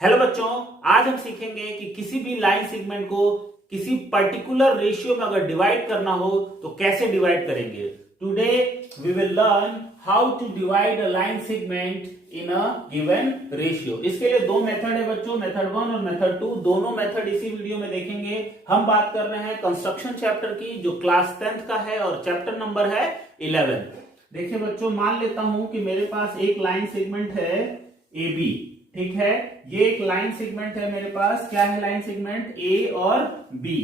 Hello बच्चों, आज हम सीखेंगे कि किसी भी लाइन सेगमेंट को किसी पर्टिकुलर रेशियो में अगर डिवाइड करना हो तो कैसे डिवाइड करेंगे। Today we will learn how to divide a line segment in a given ratio. इसके लिए दो मेथड है बच्चों, मेथड 1 और मेथड 2। दोनों मेथड इसी वीडियो में देखेंगे। हम बात कर रहे हैं कंस्ट्रक्शन चैप्टर की, जो क्लास 10th का है और चैप्टर नंबर है 11। देखिए बच्चों, मान लेता हूं कि मेरे पास एक लाइन सेगमेंट है ए बी। ठीक है, ये एक लाइन सेगमेंट है मेरे पास। क्या है लाइन सेगमेंट? ए और बी।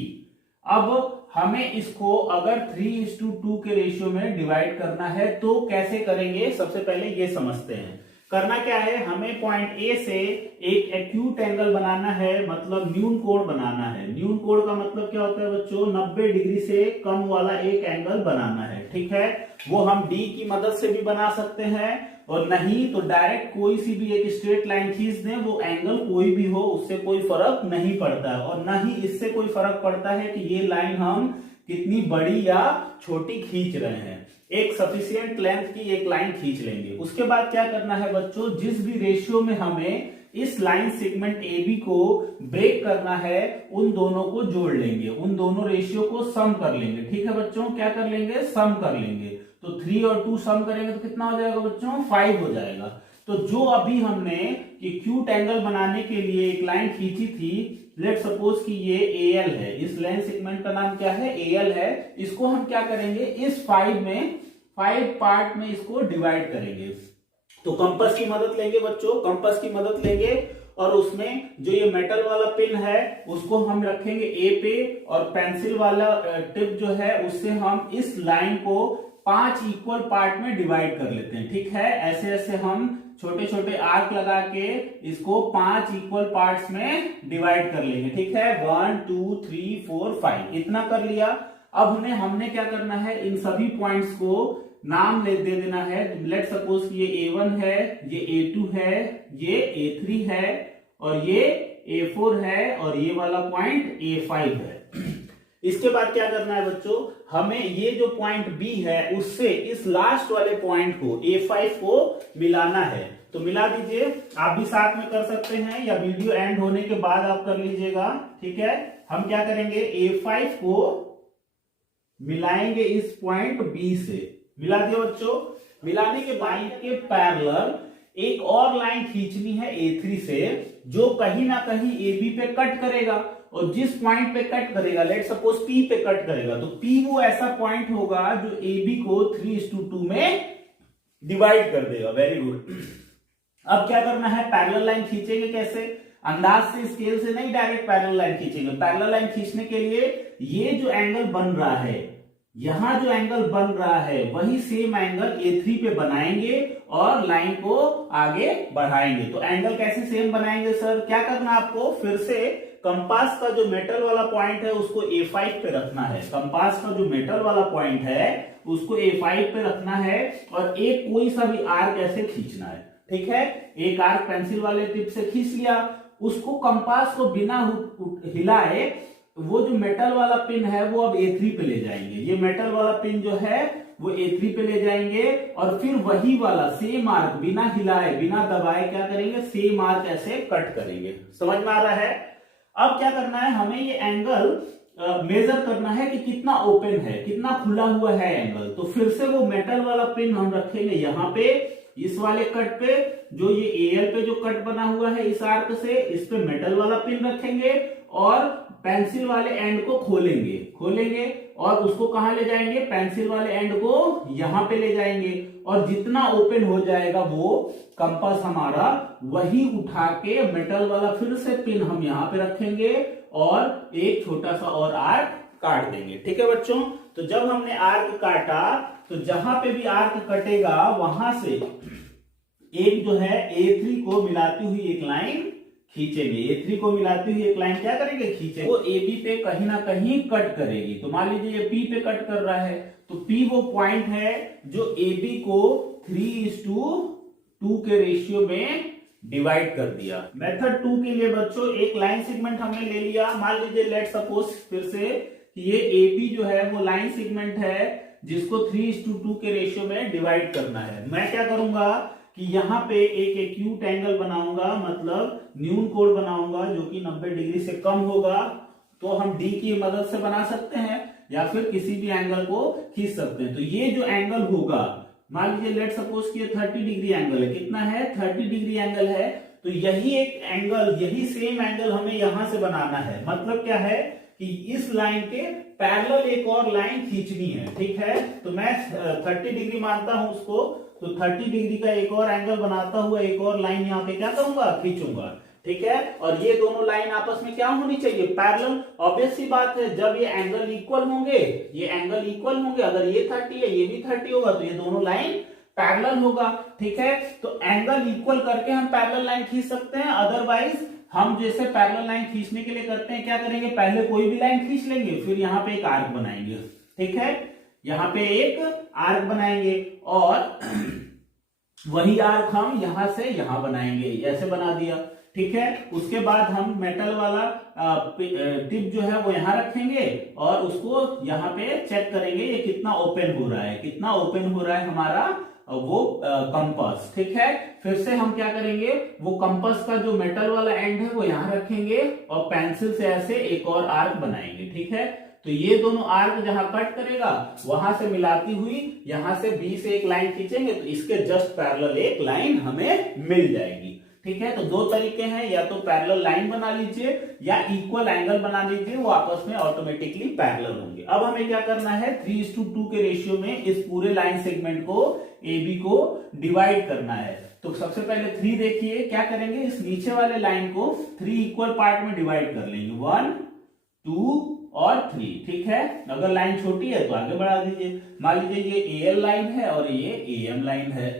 अब हमें इसको अगर 3:2 के रेशियो में डिवाइड करना है तो कैसे करेंगे, सबसे पहले ये समझते हैं। करना क्या है, हमें पॉइंट ए से एक एक्यूट एंगल बनाना है, मतलब न्यून कोण बनाना है। न्यून कोण का मतलब क्या होता है बच्चों? 90 डिग्री से कम वाला एक एंगल बनाना है। ठीक है, वो हम डी की मदद से भी बना सकते हैं, और नहीं तो डायरेक्ट कोई सी भी एक स्ट्रेट लाइन खींच दें। वो एंगल कोई भी हो, उससे कोई फर्क नहीं पड़ता है, और ना ही इससे कोई फर्क पड़ता है कि ये लाइन हम कितनी बड़ी या छोटी खींच रहे हैं। एक सफिशिएंट लेंथ की एक लाइन खींच लेंगे। उसके बाद क्या करना है बच्चों, जिस भी रेशियो में हमें इस लाइन सेगमेंट ए बी को ब्रेक करना है, उन दोनों को जोड़ लेंगे, उन दोनों रेशियो को सम कर लेंगे। ठीक है बच्चों, क्या कर लेंगे? सम कर लेंगे। तो 3 और 2 सम करेंगे तो कितना हो जाएगा बच्चों? 5 हो जाएगा। तो जो अभी हमने एक्यूट एंगल बनाने के लिए एक लाइन खींची थी, लेट सपोज कि ये एल है, इस लाइन सेगमेंट का नाम क्या है? एल है। इसको हम क्या करेंगे, इस 5 पार्ट में इसको डिवाइड करेंगे। तो कंपास की मदद लेंगे बच्चों, कंपास की मदद लेंगे, और उसमें जो ये मेटल वाला पिन है उसको हम रखेंगे ए पे, और पेंसिल वाला टिप जो है उससे हम इस लाइन को 5 इक्वल पार्ट में डिवाइड कर लेते हैं। ठीक है, ऐसे ऐसे हम छोटे छोटे आर्क लगा के इसको 5 इक्वल पार्ट्स में डिवाइड कर लेंगे। ठीक है, 1 2 3 4 5 इतना कर लिया। अब हमने क्या करना है, इन सभी पॉइंट्स को नाम दे देना है। लेट सपोज कि ये A1 है, ये A2 है, ये A3 है, और ये A4 है, और ये वाला पॉइंट A5 है। इसके बाद क्या करना है बच्चों, हमें ये जो पॉइंट B है उससे इस लास्ट वाले पॉइंट को A5 को मिलाना है। तो मिला दीजिए, आप भी साथ में कर सकते हैं, या वीडियो एंड होने के बाद आप कर लीजिएगा। ठीक है, हम क्या करेंगे, A5 को मिलाएंगे इस पॉइंट B से। मिला दिया बच्चों। मिलाने के बाद के पैरेलल एक और लाइन खींचनी है A3 से, जो कहीं ना कहीं AB पे कट करेगा, और जिस पॉइंट पे कट करेगा, लेट सपोज P पे कट करेगा, तो P वो ऐसा पॉइंट होगा जो AB को 3:2 में डिवाइड कर देगा। Very good. अब क्या करना है, पैरेलल लाइन खींचेंगे कैसे? अंदाज से, स्केल से नहीं, डायरेक्ट पैरेलल लाइन खींचेंगे। पैरेलल लाइन खींचने के लिए ये जो एंगल बन रहा है, यहां जो एंगल बन रहा है, वही सेम एंगल A3 पे बनाएंगे और लाइन को आगे बढ़ाएंगे। तो एंगल कैसे सेम बनाएंगे सर? क्या करना आपको, फिर से कंपास का जो मेटल वाला पॉइंट है उसको A5 पे रखना है। कंपास का जो मेटल वाला पॉइंट है उसको A5 पे रखना है, और एक कोई सा भी आर्क ऐसे खींचना है। ठीक है, एक आर्क पेंसिल वाले टिप से खींच लिया। उसको कंपास को बिना हिलाए वो जो मेटल वाला पिन है वो अब A3 पे ले जाएंगे। ये मेटल वाला पिन जो है वो A3 पे ले जाएंगे, और फिर वही वाला सेम आर्क बिना हिलाए बिना दबाए क्या करेंगे, सेम आर्क ऐसे कट करेंगे। समझ में आ रहा है? अब क्या करना है, हमें ये एंगल मेजर करना है कि कितना ओपन है, कितना खुला हुआ है एंगल। तो फिर से वो मेटल वाला पिन हम रखेंगे यहाँ पे, इस वाले कट पे, जो ये AL पे जो कट बना हुआ है इस आर्क से, इस पे मेटल वाला पिन रखेंगे, और पेंसिल वाले एंड को खोलेंगे, और उसको कहां ले जाएंगे, पेंसिल वाले एंड को यहां पे ले जाएंगे, और जितना ओपन हो जाएगा वो कंपास हमारा वही उठा के मेटल वाला फिर से पिन हम यहां पे रखेंगे, और एक छोटा सा और आर्क काट देंगे। ठीक है बच्चों, तो जब हमने आर्क काटा तो जहां पे भी आर्क कटेगा वहां से एक जो है A3 को मिलाती हुई एक लाइन खींचेंगे। A3 को मिलाती हुई एक लाइन क्या करेंगे, खींचेंगे। वो AB पे कहीं ना कहीं कट करेगी। तो मान लीजिए ये P पे कट कर रहा है, तो P वो पॉइंट है जो AB को 3:2 के रेशियो में डिवाइड कर दिया। मेथड 2 के लिए बच्चों एक लाइन सेगमेंट हमने ले लिया। मान लीजिए लेट सपोज फिर से कि ये AB जो है वो लाइन सेगमेंट है जिसको 3:2 के रेशियो में डिवाइड करना है। मैं क्या करूंगा, कि यहाँ पे एक एक्यूट एंगल बनाऊंगा, मतलब न्यून कोण बनाऊंगा जो कि 90 डिग्री से कम होगा, तो हम डी की मदद से बना सकते हैं या फिर किसी भी एंगल को खींच सकते हैं। तो ये जो एंगल होगा, मान लीजिए लेट सपोज कि 30 डिग्री एंगल है, कितना है 30 डिग्री एंगल है, तो यही एक एंगल, यही सेम एंगल हमें यहां से बनाना है। मतलब क्या है कि इस लाइन के पैरेलल एक और लाइन खींचनी है, ठीक है। तो मैं 30 डिग्री मानता हूं उसको, तो 30 डिग्री का एक और एंगल बनाता हुआ एक और लाइन यहाँ पे क्या करूंगा, खींचूंगा, ठीक है। और ये दोनों लाइन आपस में क्या होनी चाहिए, पैरेलल। ऑब्वियस सी बात है, जब ये एंगल इक्वल होंगे, ये एंगल इक्वल होंगे, अगर ये 30 है ये भी 30 होगा, तो ये दोनों लाइन पैरेलल होगा, ठीक है। तो एंगल इक्वल करके हम पैरेलल लाइन खींच सकते हैं। अदरवाइज हम जैसे पैरेलल लाइन खींचने के लिए करते हैं, क्या करेंगे, पहले कोई भी लाइन खींच लेंगे, फिर यहाँ पे एक आर्क बनाएंगे, ठीक है। यहाँ पे एक आर्क बनाएंगे और वही आर्क हम यहां से यहां बनाएंगे, ऐसे बना दिया, ठीक है। उसके बाद हम मेटल वाला टिप जो है वो यहां रखेंगे और उसको यहाँ पे चेक करेंगे ये कितना ओपन हो रहा है, कितना ओपन हो रहा है हमारा वो कंपास, ठीक है। फिर से हम क्या करेंगे, वो कंपास का जो मेटल वाला एंड है वो यहां रखेंगे और पेंसिल से ऐसे एक और आर्क बनाएंगे, ठीक है। तो ये दोनों आर्क जहां कट करेगा वहां से मिलाती हुई यहां से बी से एक लाइन खींचेंगे, तो इसके जस्ट पैरेलल एक लाइन हमें मिल जाएगी, ठीक है। तो दो तरीके हैं, या तो पैरेलल लाइन बना लीजिए या इक्वल एंगल बना लीजिए, वो आपस में ऑटोमेटिकली पैरेलल होंगे। अब हमें क्या करना है, 3:2 के रेशियो में इस पूरे लाइन सेगमेंट को AB को डिवाइड करना है। तो सबसे पहले 3 देखिए, क्या करेंगे, इस नीचे वाले लाइन को 3 इक्वल पार्ट में डिवाइड कर लेंगे, 1 2 और 3, ठीक है। अगर लाइन छोटी है तो आगे बढ़ा दीजिए। मान लीजिए ये AL लाइन है और ये AM लाइन है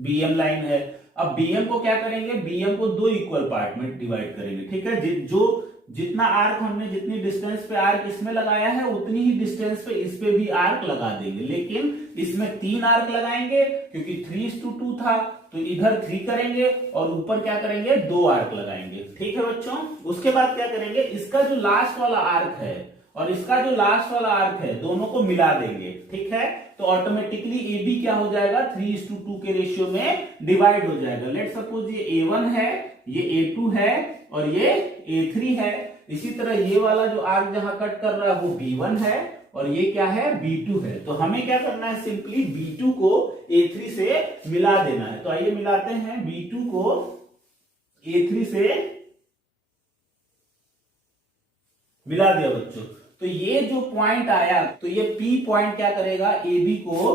BM लाइन है। अब BM को क्या करेंगे, BM को 2 इक्वल पार्ट में डिवाइड करेंगे, ठीक है। जो जितना आर्क हमने जितनी डिस्टेंस पे आर्क इसमें लगाया है उतनी ही डिस्टेंस पे इस पे भी आर्क लगा देंगे, लेकिन इसमें 3 आर्क लगाएंगे क्योंकि 3:2 था, तो इधर 3 करेंगे और ऊपर क्या करेंगे, 2 आर्क लगाएंगे, ठीक है बच्चों। उसके बाद क्या करेंगे, इसका जो लास्ट वाला आर्क है और इसका जो लास्ट वाला आर्क है दोनों को मिला देंगे, ठीक है। तो ऑटोमेटिकली AB क्या हो जाएगा, 3:2 के रेशियो में डिवाइड हो जाएगा। लेट सपोज ये A1 है, ये A2 है और ये A3 है। इसी तरह ये वाला जो आर्क जहां कट कर रहा है वो B1 है और ये क्या है, B2 है। तो हमें क्या करना है, सिंपली B2 को A3 से मिला देना है। तो आइए मिलाते हैं, B2 को A3 से मिला दिया बच्चों। तो ये जो पॉइंट आया, तो ये P पॉइंट क्या करेगा, AB को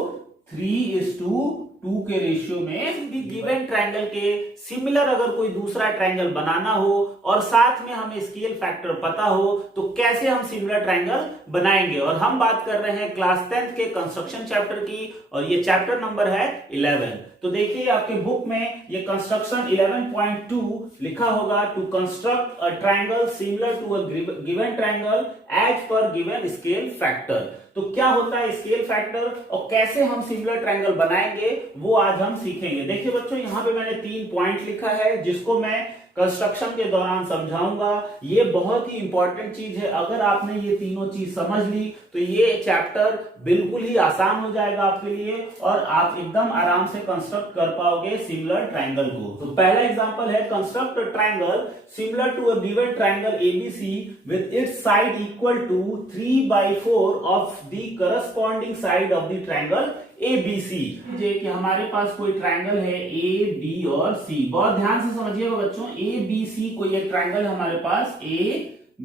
3:2 के रेशियो में गिवन ट्रायंगल के सिमिलर अगर कोई दूसरा ट्रायंगल बनाना हो और साथ में हमें स्केल फैक्टर पता हो, तो कैसे हम सिमिलर ट्रायंगल बनाएंगे। और हम बात कर रहे हैं क्लास 10th के कंस्ट्रक्शन चैप्टर की और ये चैप्टर नंबर है 11। तो देखिए आपके बुक में ये कंस्ट्रक्शन 11.2 लिखा होगा, to construct a triangle similar to a given triangle as per given scale factor. तो क्या होता है स्केल फैक्टर और कैसे हम सिमिलर ट्रायंगल बनाएंगे वो आज हम सीखेंगे। देखिए बच्चों, यहां पे मैंने 3 पॉइंट लिखा है जिसको मैं कंस्ट्रक्शन के दौरान समझाऊंगा। ये बहुत ही इंपॉर्टेंट चीज है, अगर आपने ये तीनों चीज समझ ली तो ये चैप्टर बिल्कुल ही आसान हो जाएगा आपके लिए और आप एकदम आराम से कंस्ट्रक्ट कर पाओगे सिमिलर ट्रायंगल को। तो पहला एग्जांपल है, construct a triangle similar to a given triangle ABC with its side equal to 3/4 of the corresponding side of the triangle ABC। कि हमारे पास कोई ट्रायंगल है A, B और C। बहुत ध्यान से समझिएगा बच्चों, ABC कोई एक ट्रायंगल है हमारे पास A,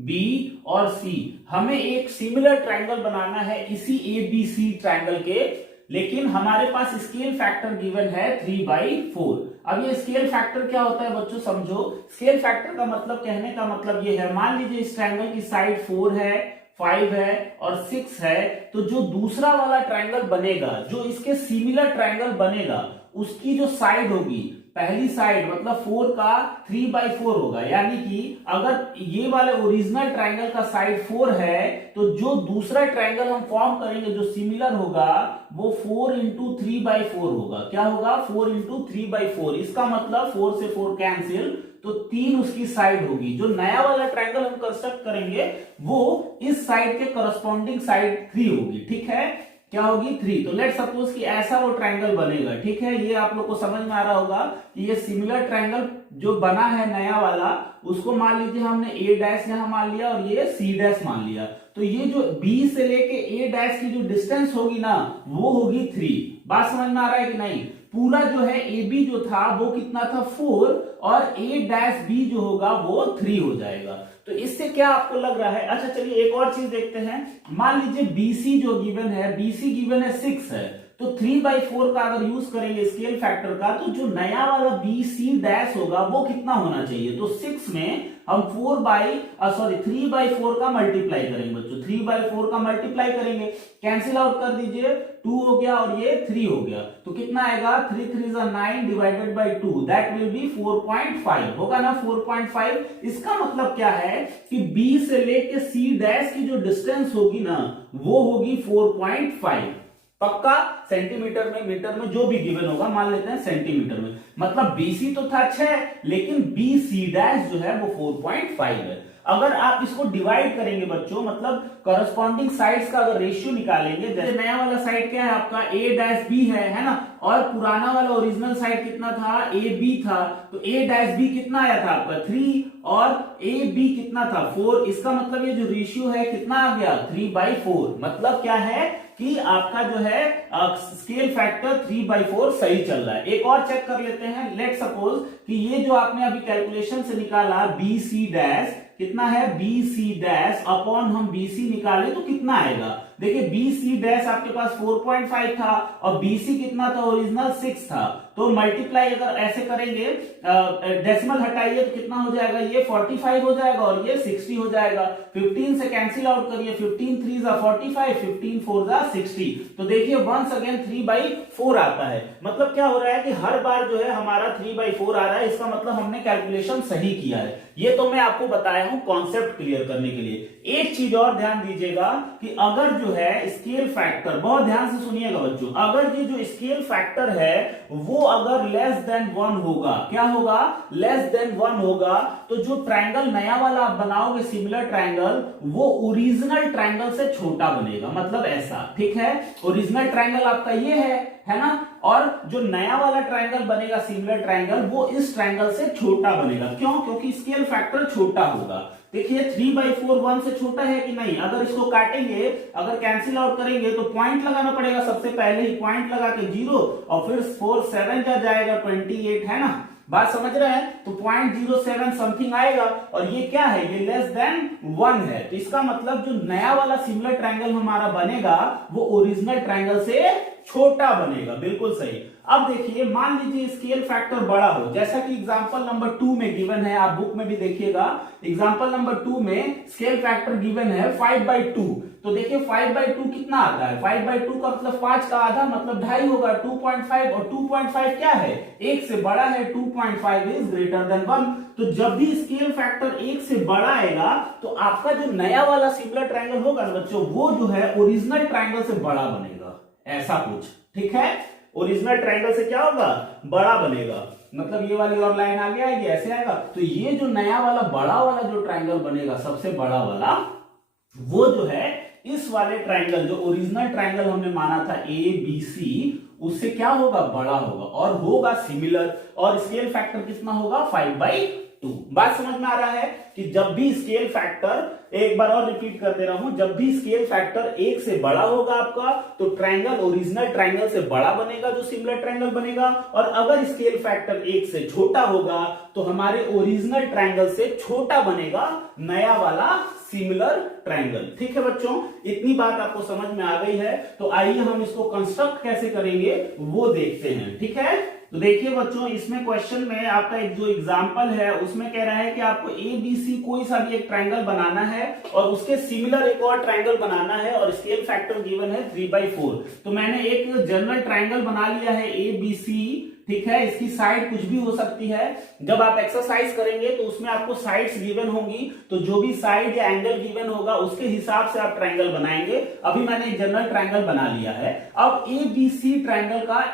B और C। हमें एक सिमिलर ट्रायंगल बनाना है इसी ABC ट्रायंगल के, लेकिन हमारे पास स्केल फैक्टर गिवन है 3/4। अब ये स्केल फैक्टर क्या होता है बच्चों, समझो। स्केल फैक्टर का मतलब, कहने का मतलब ये है, मान लीजिए इस ट्रायंगल की साइड 4 है, 5 है और 6 है, तो जो दूसरा वाला ट्रायंगल बनेगा, जो इसके सिमिलर ट्रायंगल बनेगा, उसकी जो साइड होगी, पहली साइड मतलब 4 का 3/4 होगा। यानी कि अगर ये वाले ओरिजिनल ट्रायंगल का साइड 4 है, तो जो दूसरा ट्रायंगल हम फॉर्म करेंगे जो सिमिलर होगा वो 4 × 3/4 होगा। क्या होगा, 4 × 3/4। इसका मतलब 4 से 4 कैंसिल, तो 3 उसकी साइड होगी। जो नया वाला ट्रायंगल हम कंस्ट्रक्ट करेंगे वो इस साइड के करस्पॉन्डिंग साइड 3 होगी, ठीक है। क्या होगी 3। तो लेट सपोज कि ऐसा वो ट्रायंगल बनेगा, ठीक है। ये आप लोग को समझ में आ रहा होगा कि ये सिमिलर ट्रायंगल जो बना है नया वाला, उसको मान लीजिए हमने ए डैश यहां मान लिया और ये सी डैश मान लिया। तो ये जो बी से लेके ए डैश की जो डिस्टेंस होगी ना, वो होगी 3। बात समझ में आ रहा है कि नहीं। पूरा जो है ए बी जो था वो कितना था 4, और ए डैश बी जो होगा वो 3 हो जाएगा। तो इससे क्या आपको लग रहा है। अच्छा चलिए एक और चीज देखते हैं। मान लीजिए बीसी जो गिवन है, बीसी गिवन है 6 है, तो 3/4 का अगर यूज करेंगे स्केल फैक्टर का, तो जो नया वाला बी सी डैश होगा वो कितना होना चाहिए। तो 6 में हम 3/4 का मल्टीप्लाई करेंगे बच्चों, 3/4 का मल्टीप्लाई करेंगे, कैंसिल आउट कर दीजिए, 2 हो गया और ये 3 हो गया। तो कितना आएगा 3 3 9 divided by 2, that will be 4.5 होगा ना 4.5। इसका मतलब क्या है कि बी से लेके सी डैश की जो डिस्टेंस होगी ना, वो होगी 4.5। पक्का सेंटीमीटर में, मीटर में, जो भी गिवन होगा, मान लेते हैं सेंटीमीटर में। मतलब बीसी तो था 6, लेकिन बीसी डैश जो है वो 4.5 है। अगर आप इसको डिवाइड करेंगे बच्चों, मतलब करस्पॉन्डिंग साइड्स का अगर रेशियो निकालेंगे, जैसे नया वाला साइड क्या है आपका ए डैश बी है ना, और पुराना वाला ओरिजिनल साइड कितना था ए बी था, तो ए डैश बी कितना आया था आपका 3 और ए बी कितना था 4। इसका मतलब ये जो रेशियो है कितना आ गया 3/4। मतलब क्या है कि आपका जो है स्केल फैक्टर 3/4 सही चल रहा है। एक और चेक कर लेते हैं। लेट सपोज कि ये जो आपने अभी कैलकुलेशन से निकाला बी सी डैश कितना है, बी सी डैश अपॉन हम बी सी निकाले तो कितना आएगा। देखिए बी सी डैश आपके पास 4.5 था और बी सी कितना था ओरिजिनल 6 था। तो मल्टीप्लाई अगर ऐसे करेंगे, डेसिमल हटाइए तो कितना हो जाएगा, ये 45 हो जाएगा और ये 60 हो जाएगा। 15 से कैंसिल आउट करिए, 15 3 जा 45, 15 4 जा 60। तो देखिए वंस अगेन 3/4 आता है। मतलब क्या हो रहा है कि हर बार जो है हमारा 3/4 आ रहा है। इसका मतलब हमने कैलकुलेशन सही किया है। ये तो मैं आपको बताया हूं कॉन्सेप्ट क्लियर करने के लिए। एक चीज और ध्यान दीजिएगा कि अगर जो है स्केल फैक्टर, बहुत ध्यान से सुनिएगा बच्चों, अगर ये जो स्केल फैक्टर है वो अगर लेस देन 1 होगा, क्या होगा, लेस देन 1 होगा, तो जो ट्रायंगल नया वाला आप बनाओगे सिमिलर ट्रायंगल, वो ओरिजिनल ट्रायंगल से छोटा बनेगा। मतलब ऐसा, ठीक है। ओरिजिनल ट्रायंगल आपका ये है ना, और जो नया वाला ट्रायंगल बनेगा सिमिलर ट्रायंगल, वो इस ट्रायंगल से छोटा बनेगा। क्यों? क्योंकि स्केल फैक्टर छोटा होगा। देखिए 3/4 1 से छोटा है कि नहीं। अगर इसको काटेंगे, अगर कैंसिल आउट करेंगे तो पॉइंट लगाना पड़ेगा। सबसे पहले ही पॉइंट लगा के 0 और फिर 4 7 का जाएगा 28, है ना। बात समझ रहे हैं। तो 0.07 समथिंग आएगा और ये क्या है, ये लेस देन 1 है। तो इसका मतलब जो नया वाला सिमिलर ट्रायंगल हमारा बनेगा वो ओरिजिनल ट्रायंगल से छोटा बनेगा। बिल्कुल सही। अब देखिए मान लीजिए स्केल फैक्टर बड़ा हो, जैसा कि एग्जांपल नंबर 2 में गिवन है, आप बुक में भी देखिएगा। एग्जांपल नंबर 2 में स्केल फैक्टर गिवन है 5/2। तो देखिए 5/2 कितना आता है, 5/2 का मतलब 5 का आधा, मतलब 2.5 होगा, 2.5। और 2.5 क्या है, 1 से बड़ा है, 2.5 इज ग्रेटर देन 1। तो जब भी स्केल फैक्टर 1 से बड़ा आएगा तो आपका जो नया वाला सिमिलर ट्रायंगल होगा ना बच्चों, वो जो है ओरिजिनल ट्रायंगल से बड़ा बनेगा। ऐसा कुछ, ठीक है। ओरिजिनल ट्रायंगल से क्या होगा, बड़ा बनेगा। मतलब ये वाली और लाइन आगे आएगी, ऐसे आएगा। तो ये जो नया वाला बड़ा वाला जो ट्रायंगल बनेगा, सबसे बड़ा वाला, वो जो है इस वाले ट्रायंगल, जो ओरिजिनल ट्रायंगल हमने माना था ए बी सी, उससे क्या होगा, बड़ा होगा और होगा सिमिलर। और स्केल फैक्टर कितना होगा, 5/2। बात समझ में आ रहा है कि जब भी स्केल फैक्टर, एक बार और रिपीट कर दे रहा हूं, जब भी स्केल फैक्टर 1 से बड़ा होगा आपका, तो ट्रायंगल ओरिजिनल ट्रायंगल से बड़ा बनेगा, जो सिमिलर ट्रायंगल बनेगा। और अगर स्केल फैक्टर 1 से छोटा होगा तो हमारे ओरिजिनल ट्रायंगल से छोटा बनेगा नया वाला सिमिलर ट्रायंगल। ठीक है बच्चों, इतनी बात आपको समझ में आ गई है। तो आइए हम इसको कंस्ट्रक्ट कैसे करेंगे वो देखते हैं। ठीक है, तो देखिए बच्चों, इसमें क्वेश्चन में आपका एक जो एग्जांपल है उसमें कह रहा है कि आपको ए बी सी कोई सा भी एक ट्रायंगल बनाना है और उसके सिमिलर एक और ट्रायंगल बनाना है और स्केल फैक्टर गिवन है 3/4। तो मैंने एक जनरल ट्रायंगल बना लिया है ए बी सी। ठीक है, इसकी साइड कुछ भी हो सकती है। जब आप एक्सरसाइज करेंगे तो उसमें आपको साइड्स गिवन होंगी, तो जो भी साइड या एंगल गिवन होगा उसके हिसाब से आप ट्रायंगल बनाएंगे। अभी मैंने एक जनरल ट्रायंगल बना लिया है। अब ए बी सी ट्रायंगल का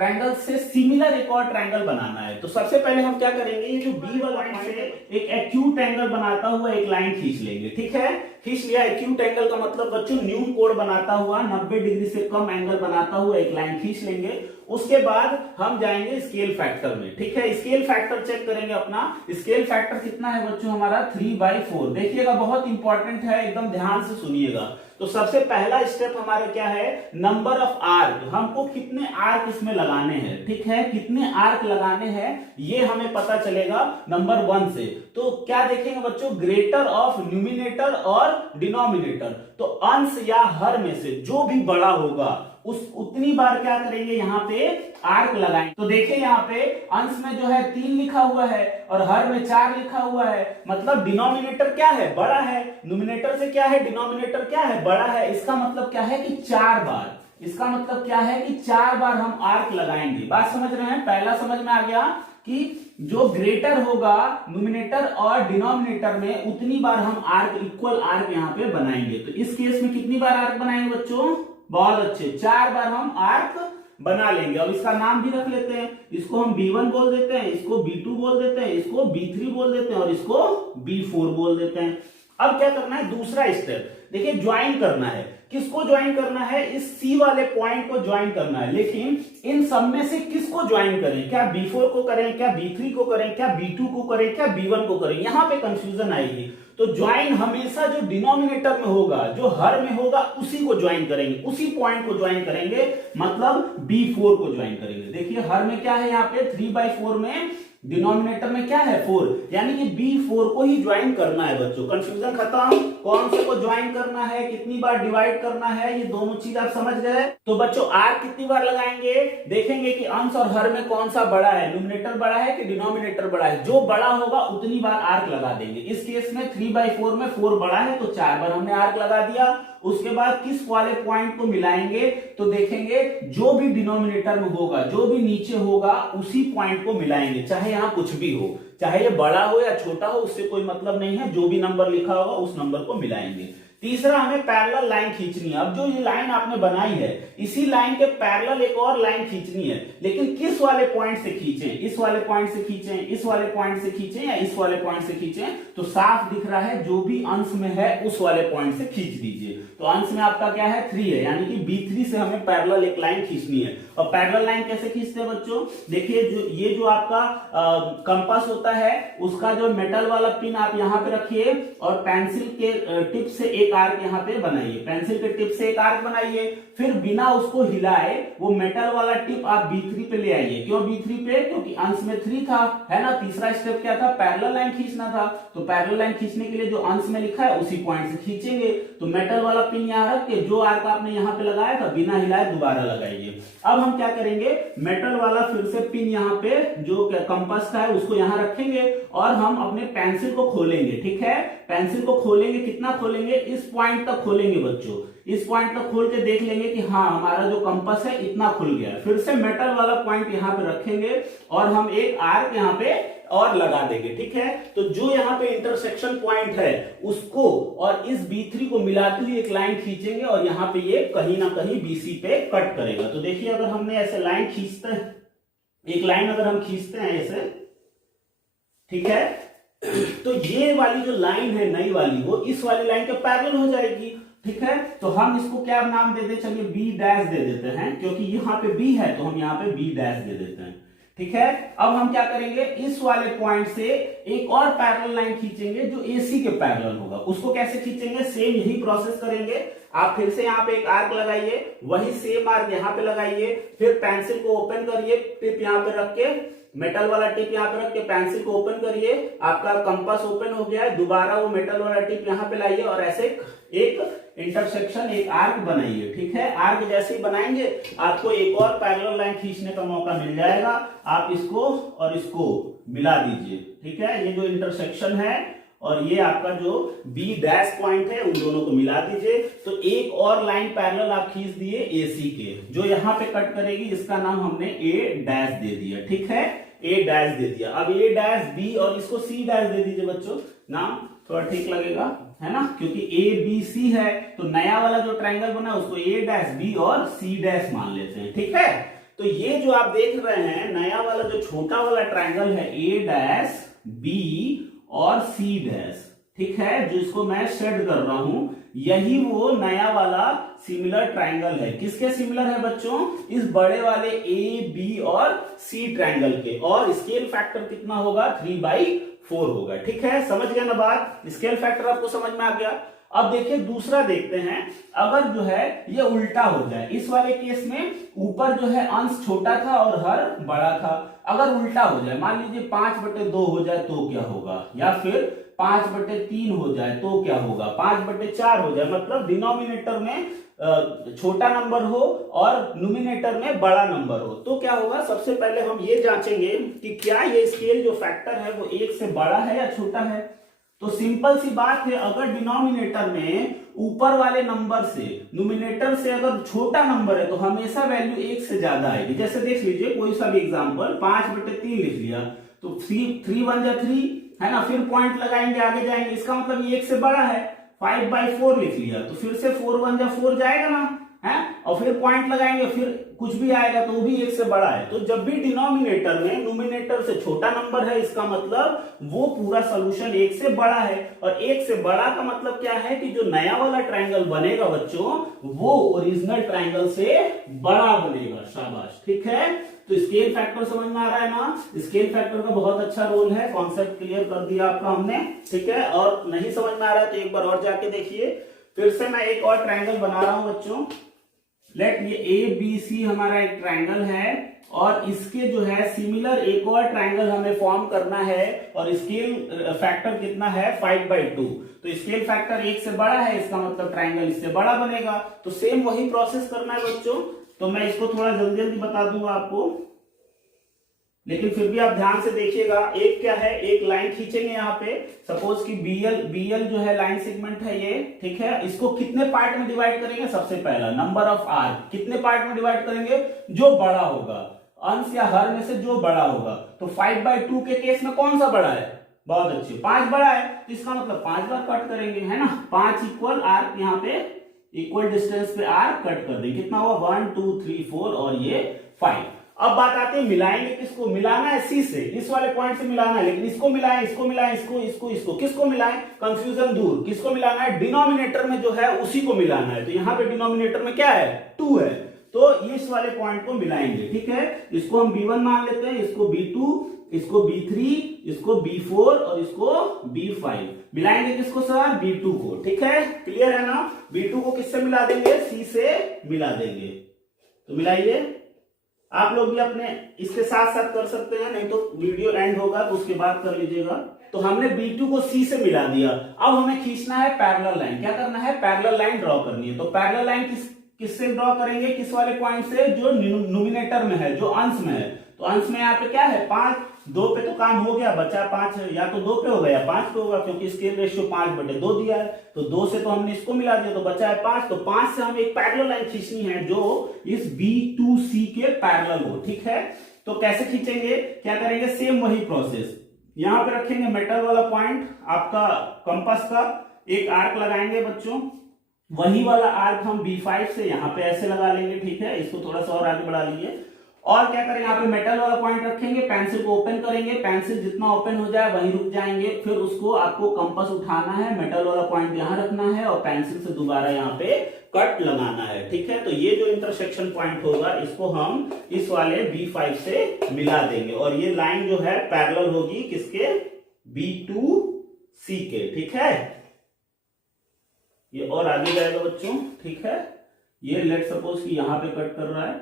ट्रायंगल से सिमिलर एक और ट्रायंगल बनाना है। तो सबसे पहले हम क्या करेंगे, ये जो बी वाला पॉइंट से एक एक्यूट एंगल बनाता हुआ एक लाइन खींच लेंगे। ठीक है, खींच लिया। एक्यूट एंगल का मतलब बच्चों न्यून कोण बनाता हुआ 90 डिग्री से कम एंगल बनाता हुआ एक लाइन खींच लेंगे। उसके बाद हम जाएंगे स्केल फैक्टर में। ठीक है, स्केल फैक्टर चेक करेंगे अपना। स्केल फैक्टर कितना है बच्चों हमारा 3/4। देखिएगा बहुत इंपॉर्टेंट है, एकदम ध्यान से सुनिएगा। तो सबसे पहला स्टेप हमारे क्या है, नंबर ऑफ आर्क, हमको कितने आर्क इसमें लगाने हैं। ठीक है, कितने आर्क लगाने हैं ये हमें पता चलेगा नंबर 1 से। तो क्या देखेंगे बच्चों, ग्रेटर ऑफ न्यूमिनेटर और डिनोमिनेटर। तो अंश या हर में से जो भी बड़ा होगा उस उतनी बार क्या करेंगे, यहाँ पे आर्क लगाएंगे। तो देखिए यहाँ पे अंश में जो है 3 लिखा हुआ है और हर में 4 लिखा हुआ है, मतलब डिनोमिनेटर क्या है, बड़ा है। न्यूमिनेटर से क्या है, डिनोमिनेटर क्या है, बड़ा है। इसका मतलब क्या है कि 4 बार, इसका मतलब क्या है कि 4 बार हम आर्क लगाएंगे। बात समझ रहे हैं, पहला समझ में आ गया कि जो ग्रेटर होगा न्यूमिनेटर और डिनोमिनेटर में उतनी बार हम आर्क, इक्वल आर्क यहाँ पे बनाएंगे। तो इस केस में कितनी बार आर्क बनाएंगे बच्चों, बहुत अच्छे, 4 बार हम आर्क बना लेंगे। अब इसका नाम भी रख लेते हैं, इसको हम B1 बोल देते हैं, इसको B2 बोल देते हैं, इसको B3 बोल देते हैं और इसको B4 बोल देते हैं। अब क्या करना है, दूसरा स्टेप देखिए, ज्वाइन करना है। किसको ज्वाइन करना है, इस C वाले पॉइंट को ज्वाइन करना है। लेकिन इन सब में से किसको ज्वाइन करें, क्या B4 को करें, क्या B3 को करें, क्या B2 को करें, क्या B1 को करें, यहां पे कंफ्यूजन आएगी। तो ज्वाइन हमेशा जो डिनोमिनेटर में होगा, जो हर में होगा, उसी को ज्वाइन करेंगे, उसी पॉइंट को ज्वाइन करेंगे, मतलब B4 को ज्वाइन करेंगे। देखिए हर में क्या है, यहाँ पे 3/4 में, डिनोमिनेटर में क्या है 4, यानी कि B4 को ही ज्वाइन करना है बच्चों। कंफ्यूजन खत्म, कौन से को ज्वाइन करना है, कितनी बार डिवाइड करना है, ये दोनों चीज आप समझ गए। तो बच्चों आर्क कितनी बार लगाएंगे, देखेंगे कि अंश और हर में कौन सा बड़ा है, न्यूमिनेटर बड़ा है कि डिनोमिनेटर बड़ा है। जो बड़ा होगा उतनी बार आर्क लगा देंगे। इस केस में 3/4 में 4 बड़ा है तो 4 बार हमने आर्क लगा दिया। उसके बाद किस वाले पॉइंट को मिलाएंगे, तो देखेंगे जो भी डिनोमिनेटर में होगा, जो भी नीचे होगा, उसी पॉइंट को मिलाएंगे। चाहे यहाँ कुछ भी हो, चाहे ये बड़ा हो या छोटा हो, उससे कोई मतलब नहीं है, जो भी नंबर लिखा होगा उस नंबर को मिलाएंगे। तीसरा, हमें पैरेलल लाइन खींचनी है। अब जो ये लाइन आपने बनाई है, इसी लाइन के पैरेलल एक और लाइन खींचनी है, लेकिन किस वाले पॉइंट से खींचें, इस वाले पॉइंट से खींचें, इस वाले पॉइंट से खींचें या इस वाले पॉइंट से खींचें। तो साफ दिख रहा है, जो भी अंश में है उस वाले पॉइंट से खींच दीजिए। तो अंश में आपका क्या है 3 है, यानी कि B3 से हमें पैरेलल एक लाइन खींचनी है। और पैरेलल लाइन कैसे खींचते हैं बच्चों, देखिए ये जो आपका कंपास होता है, उसका जो मेटल वाला पिन आप यहाँ पे रखिए और पेंसिल के टिप से एक आर्क यहाँ पे बनाइए। पेंसिल के टिप से एक आर्क बनाइए, फिर बिना उसको हिलाए वो मेटल वाला टिप आप B3 पे ले आइए। क्यों B3 पे, क्योंकि अंश में 3 था, है ना। तीसरा स्टेप क्या था, पैरेलल लाइन खींचना था। तो पैरेलल लाइन खींचने के लिए जो अंश में लिखा है उसी पॉइंट से खींचेंगे। तो मेटल वाला पिन यहाँ रख के जो आर्क आपने यहाँ पे लगाया था, बिना हिलाए दोबारा लगाइए। अब हम क्या करेंगे, मेटल वाला फिर से पिन यहाँ पे जो कंपास का है उसको यहाँ रखेंगे और हम अपने पेंसिल को खोलेंगे। ठीक है, पेंसिल को खोलेंगे, कितना खोलेंगे, इस पॉइंट तक खोलेंगे बच्चों। इस पॉइंट तक खोल के देख लेंगे कि हाँ हमारा जो कंपास है इतना खुल गया। फिर से मेटल वाला पॉइंट यहाँ पे रखेंगे और हम एक आर्क यहाँ पे और लगा देंगे। ठीक है, तो जो यहाँ पे इंटरसेक्शन पॉइंट है उसको और इस B3 को मिलाते हुए एक लाइन खींचेंगे और यहाँ पे ये कहीं ना कहीं BC पे कट करेगा। तो देखिए अगर हमने ऐसे लाइन खींचते हैं, एक लाइन अगर हम खींचते हैं ऐसे, ठीक है, तो ये वाली जो लाइन है नई वाली, वो इस वाली लाइन के पैरेलल हो जाएगी। ठीक है, तो हम इसको क्या नाम दे दें, चलिए B' दे देते हैं, क्योंकि यहाँ पे B है तो हम यहाँ पे B' दे देते हैं। ठीक है, अब हम क्या करेंगे, इस वाले पॉइंट से एक और पैरेलल लाइन खींचेंगे जो AC के पैरेलल होगा। उसको कैसे खींचेंगे, सेम यही प्रोसेस करेंगे। आप फिर से यहाँ पे एक आर्क लगाइए, वही सेम आर्क यहाँ पे लगाइए, फिर पेंसिल को ओपन करिए, टिप यहाँ पे रख के, मेटल वाला टिप यहाँ पे रख के पेंसिल को ओपन करिए, आपका कंपास ओपन हो गया है। दोबारा वो मेटल वाला टिप यहाँ पे लाइए और ऐसे एक इंटरसेक्शन, एक आर्क बनाइए। ठीक है, आर्क जैसे ही बनाएंगे आपको एक और पैरेलल लाइन खींचने का मौका मिल जाएगा। आप इसको और इसको मिला दीजिए। ठीक है, ये जो इंटरसेक्शन है और ये आपका जो B' पॉइंट है, उन दोनों को मिला दीजिए। तो एक और लाइन पैरेलल आप खींच दिए AC के, जो यहाँ पे कट करेगी, इसका नाम हमने A' दे दिया। ठीक है, A' दे दिया। अब A' B और इसको C' दे दीजिए बच्चों, नाम थोड़ा ठीक लगेगा, है ना, क्योंकि ABC है तो नया वाला जो ट्रायंगल बना उसको A' B और C' मान लेते हैं। ठीक है, तो ये जो आप देख रहे हैं नया वाला जो छोटा वाला ट्रायंगल है ए डैश बी और सी डैश, ठीक है, जिसको मैं शेड कर रहा हूं, यही वो नया वाला सिमिलर ट्रायंगल है। किसके सिमिलर है बच्चों? इस बड़े वाले ए बी और सी ट्रायंगल के। और स्केल फैक्टर कितना होगा? 3/4 होगा। ठीक है, समझ गए ना बात? स्केल फैक्टर आपको समझ में आ गया। अब देखिए दूसरा देखते हैं, अगर जो है ये उल्टा हो जाए, इस वाले केस में ऊपर जो है अंश छोटा था और हर बड़ा था। अगर उल्टा हो जाए, मान लीजिए 5/2 हो जाए तो क्या होगा, या फिर 5/3 हो जाए तो क्या होगा, 5/4 हो जाए, मतलब डिनोमिनेटर में छोटा नंबर हो और न्यूमिनेटर में बड़ा नंबर हो, तो क्या होगा? सबसे पहले हम ये जांचेंगे कि क्या ये स्केल जो फैक्टर है वो 1 से बड़ा है या छोटा है। तो सिंपल सी बात है, अगर डिनोमिनेटर में ऊपर वाले नंबर से न्यूमिनेटर से अगर छोटा नंबर है तो हमेशा वैल्यू 1 से ज्यादा आएगी। जैसे देख लीजिए कोई सा भी एग्जांपल, 5/3 लिख लिया तो 3 1 जा 3 है ना, फिर पॉइंट लगाएंगे आगे जाएंगे, इसका मतलब ये 1 से बड़ा है। 5/4 लिख लिया तो फिर से 4 1 जा 4 जाएगा ना, है, और फिर पॉइंट लगाएंगे, फिर कुछ भी आएगा तो वो भी 1 से बड़ा है। तो जब भी डिनोमिनेटर में न्यूमिनेटर से छोटा नंबर है, इसका मतलब वो पूरा सॉल्यूशन 1 से बड़ा है। और 1 से बड़ा का मतलब क्या है कि जो नया वाला ट्रायंगल बनेगा बच्चों, वो ओरिजिनल ट्रायंगल से बड़ा बनेगा। शाबाश, ठीक है। तो स्केल फैक्टर समझ में आ रहा है ना? स्केल फैक्टर का बहुत अच्छा रोल है, कॉन्सेप्ट क्लियर कर दिया आपका हमने, ठीक है। और नहीं समझ में आ रहा है तो एक बार और जाके देखिए। फिर से मैं एक और ट्रायंगल बना रहा हूं बच्चों। लेट ये ए बी सी हमारा एक ट्रायंगल है और इसके जो है सिमिलर एक और ट्रायंगल हमें फॉर्म करना है और स्केल फैक्टर कितना है? 5/2। तो स्केल फैक्टर 1 से बड़ा है, इसका मतलब ट्रायंगल इससे बड़ा बनेगा। तो सेम वही प्रोसेस करना है बच्चों। तो मैं इसको थोड़ा जल्दी जल्दी बता दूंगा आपको, लेकिन फिर भी आप ध्यान से देखिएगा। एक क्या है, एक लाइन खींचेंगे यहाँ पे, सपोज कि बीएल जो है लाइन सेगमेंट है ये, ठीक है। इसको कितने पार्ट में डिवाइड करेंगे? सबसे पहला नंबर ऑफ आर, कितने पार्ट में डिवाइड करेंगे? जो बड़ा होगा, अंश या हर में से जो बड़ा होगा। तो 5/2 के केस में कौन सा बड़ा है? बहुत अच्छे, 5 बड़ा है, तो इसका मतलब 5 बार कट करेंगे, है ना। 5 इक्वल आर, यहाँ पे इक्वल डिस्टेंस पे आर कट कर देंगे। कितना हुआ? 1 2 3 4 और ये 5। अब बात आती है मिलाएंगे किसको? मिलाना है सी से, इस वाले पॉइंट से मिलाना है, लेकिन इसको मिलाएं, इसको मिलाएं, इसको किसको मिलाएं? कंफ्यूजन दूर। किसको मिलाना है? डिनोमिनेटर में जो है उसी को मिलाना है। तो यहाँ पे डिनोमिनेटर में क्या है? 2 है, तो इस वाले पॉइंट को मिलाएंगे, ठीक है। इसको हम B1 मान लेते हैं, इसको B2, इसको B3, इसको B4 और इसको B5। मिलाएंगे किसको सर? B2 को, ठीक है। क्लियर है ना? B2 को किससे मिला देंगे? C से मिला देंगे। तो मिलाइए। आप लोग भी अपने इसके साथ साथ कर सकते हैं, नहीं तो वीडियो एंड होगा तो उसके बाद कर लीजिएगा। तो हमने B2 को C से मिला दिया। अब हमें खींचना है पैरेलल लाइन। क्या करना है? पैरेलल लाइन ड्रॉ करनी है। तो पैरेलल लाइन किससे ड्रॉ करेंगे? किस वाले पॉइंट से? जो न्यूमिनेटर में है, जो अंश में है। तो अंश में यहाँ पे क्या है? 5, 2 पे तो काम हो गया, बचा 5 है, या तो 2 पे होगा या 5 पे होगा, क्योंकि स्केल रेशियो 5/2 दिया है। तो 2 से तो हमने इसको मिला दिया, तो बचा है 5। तो 5 से हमें एक पैरेलल लाइन खींचनी है जो इस B2C के पैरेलल हो, ठीक है। तो कैसे खींचेंगे? क्या करेंगे? सेम वही प्रोसेस। यहाँ पे रखेंगे मेटल वाला पॉइंट आपका कंपास का, एक आर्क लगाएंगे बच्चों। वही वाला आर्क हम B5 से यहाँ पे ऐसे लगा लेंगे, ठीक है। इसको थोड़ा सा और आगे बढ़ा लीजिए। और क्या करेंगे? यहाँ पे मेटल वाला पॉइंट रखेंगे, पेंसिल को ओपन करेंगे, पेंसिल जितना ओपन हो जाए वहीं रुक जाएंगे। फिर उसको आपको कंपास उठाना है, मेटल वाला पॉइंट यहाँ रखना है और पेंसिल से दोबारा यहाँ पे कट लगाना है, ठीक है। तो ये जो इंटरसेक्शन पॉइंट होगा इसको हम इस वाले B5 से मिला देंगे और ये लाइन जो है पैरेलल होगी किसके? B2C के, ठीक है। ये और आगे जाएगा बच्चों, ठीक है। ये लेट सपोज कि यहाँ पे कट कर रहा है,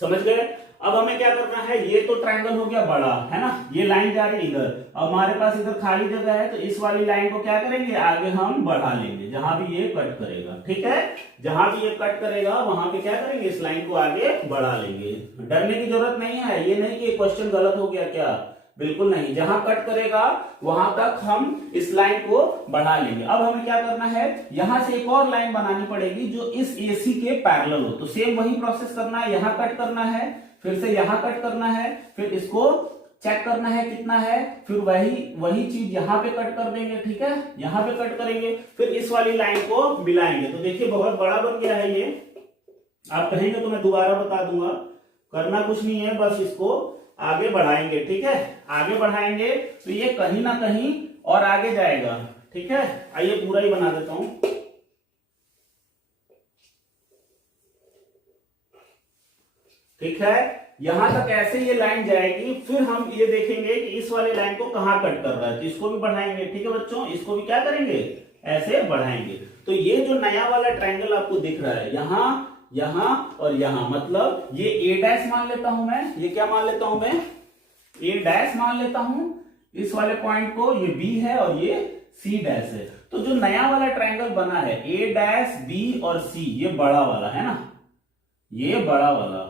समझ गए। अब हमें क्या करना है? ये तो ट्रायंगल हो गया बड़ा, है ना। ये लाइन जा रही है इधर, अब हमारे पास इधर खाली जगह है, तो इस वाली लाइन को क्या करेंगे? आगे हम बढ़ा लेंगे, जहां भी ये कट करेगा, ठीक है। जहां भी ये कट करेगा वहां पे क्या करेंगे? इस लाइन को आगे बढ़ा लेंगे। डरने की जरूरत नहीं है, ये नहीं कि क्वेश्चन गलत हो गया क्या, बिल्कुल नहीं। जहां कट करेगा वहां तक हम इस लाइन को बढ़ा लेंगे। अब हमें क्या करना है? यहां से एक और लाइन बनानी पड़ेगी जो इस AC के पैरेलल हो। तो सेम वही प्रोसेस करना है, यहां कट करना है, फिर से यहां कट करना है, फिर इसको चेक करना है कितना है, फिर वही चीज यहां पे कट कर देंगे, ठीक है। यहां पे कट करेंगे, फिर इस वाली लाइन को मिलाएंगे। तो देखिए बहुत बड़ा बन गया है ये। आप कहेंगे तो मैं दोबारा बता दूंगा। करना कुछ नहीं है, बस इसको आगे बढ़ाएंगे। ठीक है, आगे बढ़ाएंगे तो ये कहीं ना कहीं और आगे जाएगा। ठीक है, आइए पूरा ही बना देता हूं। ठीक है, यहां तक ऐसे ये लाइन जाएगी, फिर हम ये देखेंगे कि इस वाले लाइन को कहां कट कर रहा है, तो इसको भी बढ़ाएंगे। ठीक है बच्चों, इसको भी क्या करेंगे, ऐसे बढ़ाएंगे। तो ये जो नया वाला ट्रायंगल आपको दिख रहा है, यहां, यहां और यहां, मतलब ये ए डैश मान लेता हूं मैं, ये क्या मान लेता हूं मैं, ए डैश मान लेता हूं इस वाले पॉइंट को, ये बी है और ये सी डैश है। तो जो नया वाला ट्रायंगल बना है ए डैश बी और सी, ये बड़ा वाला है ना, ये बड़ा वाला,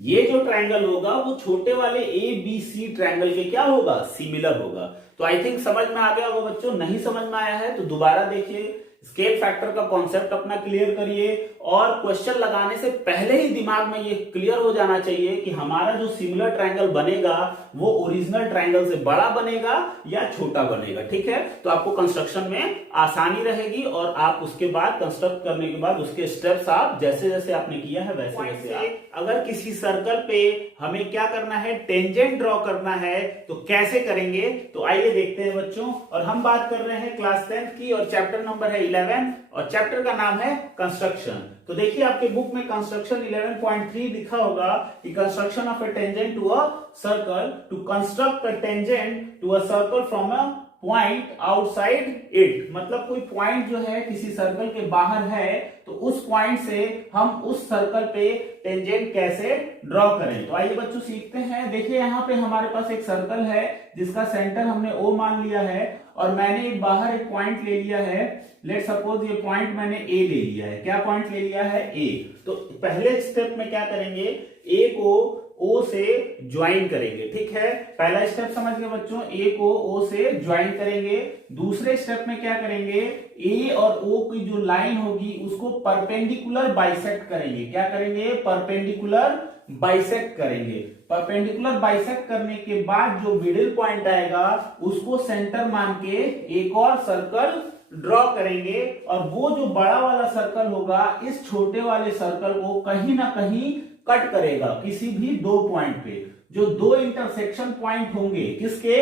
ये जो ट्रायंगल होगा वो छोटे वाले ए बी सी ट्रायंगल के क्या होगा, सिमिलर होगा। तो आई थिंक समझ में आ गया होगा बच्चों। नहीं समझ में आया है तो दोबारा देखिए, स्केल फैक्टर का कॉन्सेप्ट अपना क्लियर करिए, और क्वेश्चन लगाने से पहले ही दिमाग में ये क्लियर हो जाना चाहिए कि हमारा जो सिमिलर ट्रायंगल बनेगा वो ओरिजिनल ट्रायंगल से बड़ा बनेगा या छोटा बनेगा। ठीक है, तो आपको कंस्ट्रक्शन में आसानी रहेगी, और आप उसके बाद कंस्ट्रक्ट करने के बाद उसके स्टेप्स आप जैसे जैसे आपने किया है वैसे वैसे। अगर किसी सर्कल पे हमें क्या करना है, टेंजेंट ड्रॉ करना है, तो कैसे करेंगे, तो आइए देखते हैं बच्चों। और हम बात कर रहे हैं क्लास 10th की, और चैप्टर नंबर है 11, और चैप्टर का नाम है कंस्ट्रक्शन। तो देखिए आपके बुक में कंस्ट्रक्शन 11.3 लिखा होगा कि construction of a tangent to a circle, to construct a tangent to a circle from a point outside it. मतलब कोई पॉइंट जो है किसी सर्कल के बाहर है, तो उस पॉइंट से हम उस सर्कल पे टेंजेंट कैसे ड्रॉ करें। तो आइए बच्चों सीखते हैं। देखिए यहाँ पे हमारे पास एक सर्कल है जिसका सेंटर हमने ओ मान लिया है, और मैंने एक बाहर एक पॉइंट ले लिया है। लेट सपोज ये पॉइंट मैंने ए ले लिया है। क्या पॉइंट ले लिया है, ए। तो पहले स्टेप में क्या करेंगे, ए को ओ से ज्वाइन करेंगे। ठीक है, पहला स्टेप समझ गए बच्चों, ए को ओ से ज्वाइन करेंगे। दूसरे स्टेप में क्या करेंगे, ए और ओ की जो लाइन होगी उसको परपेंडिकुलर बाइसेक्ट करेंगे। क्या करेंगे, परपेंडिकुलर बाइसेक्ट करेंगे। परपेंडिकुलर बाइसेक्ट करने के बाद जो मिडिल पॉइंट आएगा उसको सेंटर मान के एक और सर्कल ड्रॉ करेंगे, और वो जो बड़ा वाला सर्कल होगा इस छोटे वाले सर्कल को कहीं ना कहीं कट करेगा किसी भी दो पॉइंट पे। जो दो इंटरसेक्शन पॉइंट होंगे किसके,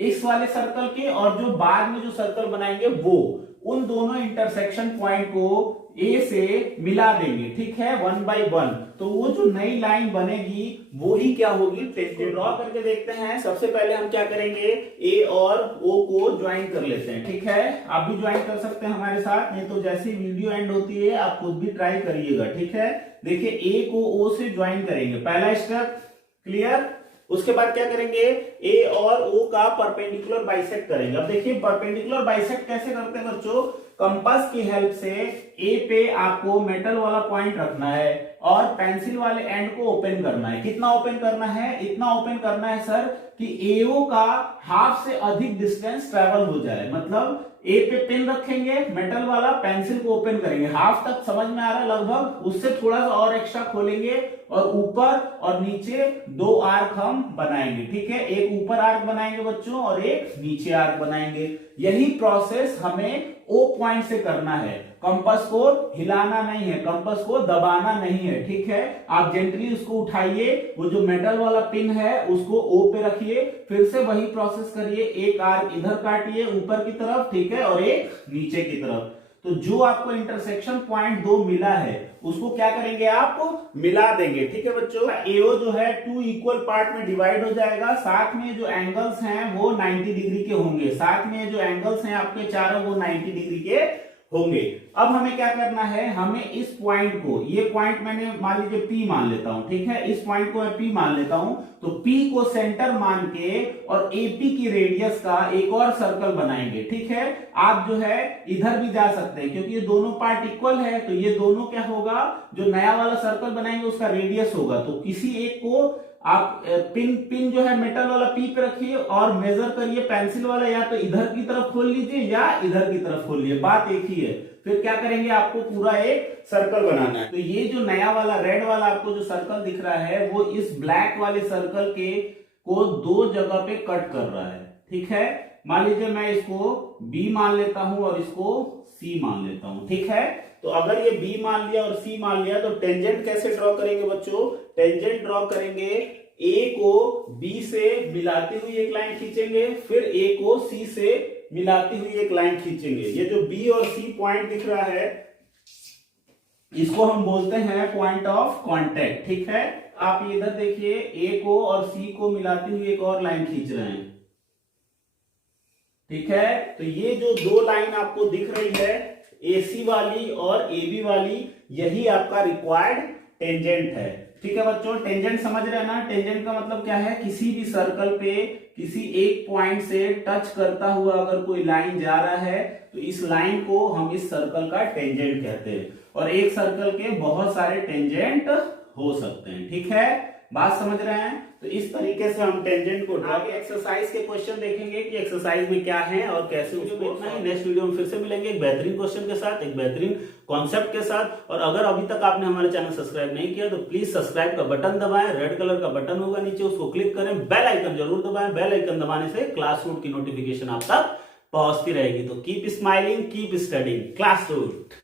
इस वाले सर्कल के, और जो बाद में जो सर्कल बनाएंगे वो, उन दोनों इंटरसेक्शन पॉइंट को ए से मिला देंगे। ठीक है, 1 by 1। तो वो जो नई लाइन बनेगी वो ही क्या होगी, टेंजेंट। ड्रॉ करके देखते हैं। सबसे पहले हम क्या करेंगे, ए और ओ को ज्वाइन कर लेते हैं। ठीक है, आप भी ज्वाइन कर सकते हैं हमारे साथ, नहीं तो जैसे वीडियो एंड होती है आप खुद भी ट्राई करिएगा। ठीक है, देखिए ए को ओ से ज्वाइन करेंगे, पहला स्टेप क्लियर। उसके बाद क्या करेंगे, ए और ओ का परपेंडिकुलर बाइसेक्ट करेंगे। अब देखिए परपेंडिकुलर बाइसेक्ट कैसे करते हैं बच्चों, कंपास की हेल्प से ए पे आपको मेटल वाला पॉइंट रखना है और पेंसिल वाले एंड को ओपन करना है। कितना ओपन करना है, इतना ओपन करना है सर कि एओ का हाफ से अधिक डिस्टेंस ट्रेवल हो जाए। मतलब ए पे पेन रखेंगे मेटल वाला, पेंसिल को ओपन करेंगे हाफ तक, समझ में आ रहा है लगभग, उससे थोड़ा सा और एक्स्ट्रा खोलेंगे और ऊपर और नीचे दो आर्क हम बनाएंगे। ठीक है, एक ऊपर आर्क बनाएंगे बच्चों और एक नीचे आर्क बनाएंगे। यही प्रोसेस हमें ओ पॉइंट से करना है। कंपास को हिलाना नहीं है, कंपास को दबाना नहीं है। ठीक है, आप जेंटली उसको उठाइए, वो जो मेटल वाला पिन है उसको ओ पे रखिए, फिर से वही प्रोसेस करिए, एक आर्क इधर काटिए ऊपर की तरफ, ठीक है, और एक नीचे की तरफ। तो जो आपको इंटरसेक्शन पॉइंट दो मिला है उसको क्या करेंगे, आप मिला देंगे। ठीक है बच्चों, एओ जो है 2 इक्वल पार्ट में डिवाइड हो जाएगा। साथ में जो एंगल्स हैं वो 90 डिग्री के होंगे। साथ में जो एंगल्स हैं आपके चारों वो 90 डिग्री के होंगे। अब हमें क्या करना है, हमें इस पॉइंट को, ये पॉइंट मैंने मान लीजिए P मान लेता हूं। ठीक है, इस पॉइंट को मैं P मान लेता हूं। तो P को सेंटर मान के और AP की रेडियस का एक और सर्कल बनाएंगे। ठीक है, आप जो है इधर भी जा सकते हैं क्योंकि ये दोनों पार्ट इक्वल है। तो ये दोनों क्या होगा, जो नया वाला सर्कल बनाएंगे उसका रेडियस होगा। तो किसी एक को आप पिन जो है मेटल वाला P पे रखिए और मेजर करिए पेंसिल वाला, या तो इधर की तरफ खोल लीजिए या इधर की तरफ खोल लीजिए, बात एक ही है। फिर क्या करेंगे, आपको पूरा एक सर्कल बनाना है। तो ये जो नया वाला रेड वाला आपको जो सर्कल दिख रहा है वो इस ब्लैक वाले सर्कल के को दो जगह पे कट कर रहा है। ठीक है, मान लीजिए मैं इसको B मान लेता हूं और इसको C मान लेता हूं। ठीक है, तो अगर ये बी मान लिया और सी मान लिया तो टेंजेंट कैसे ड्रॉ करेंगे बच्चों? टेंजेंट ड्रॉ करेंगे, ए को बी से मिलाती हुई एक लाइन खींचेंगे, फिर ए को सी से मिलाती हुई एक लाइन खींचेंगे। ये जो बी और सी पॉइंट दिख रहा है इसको हम बोलते हैं पॉइंट ऑफ कांटेक्ट। ठीक है, आप इधर देखिए, ए को और सी को मिलाती हुई एक और लाइन खींच रहे हैं। ठीक है, तो ये जो दो लाइन आपको दिख रही है, AC वाली और AB वाली, यही आपका रिक्वायर्ड टेंजेंट है। ठीक है बच्चों, टेंजेंट समझ रहे हैं ना? टेंजेंट का मतलब क्या है? किसी भी सर्कल पे किसी एक पॉइंट से टच करता हुआ अगर कोई लाइन जा रहा है तो इस लाइन को हम इस सर्कल का टेंजेंट कहते हैं। और एक सर्कल के बहुत सारे टेंजेंट हो सकते हैं। ठीक है, बात समझ रहे हैं? तो इस तरीके से हम टेंजेंट को ड्रा। आगे एक्सरसाइज के क्वेश्चन देखेंगे कि एक्सरसाइज में क्या है और कैसे उसको इतना ही। नेक्स्ट वीडियो में फिर से मिलेंगे एक बेहतरीन क्वेश्चन के साथ, एक बेहतरीन कॉन्सेप्ट के साथ। और अगर अभी तक आपने हमारे चैनल सब्सक्राइब नहीं किया तो प्लीज सब्सक्राइब का बटन दबाएं, रेड कलर का बटन होगा नीचे, उसको क्लिक करें, बेल आइकन जरूर दबाएं। बेल आइकन दबाने से क्लासरूट की नोटिफिकेशन आप तक पहुंचती रहेगी। तो कीप स्माइलिंग, कीप स्टडिंग, क्लासरूट।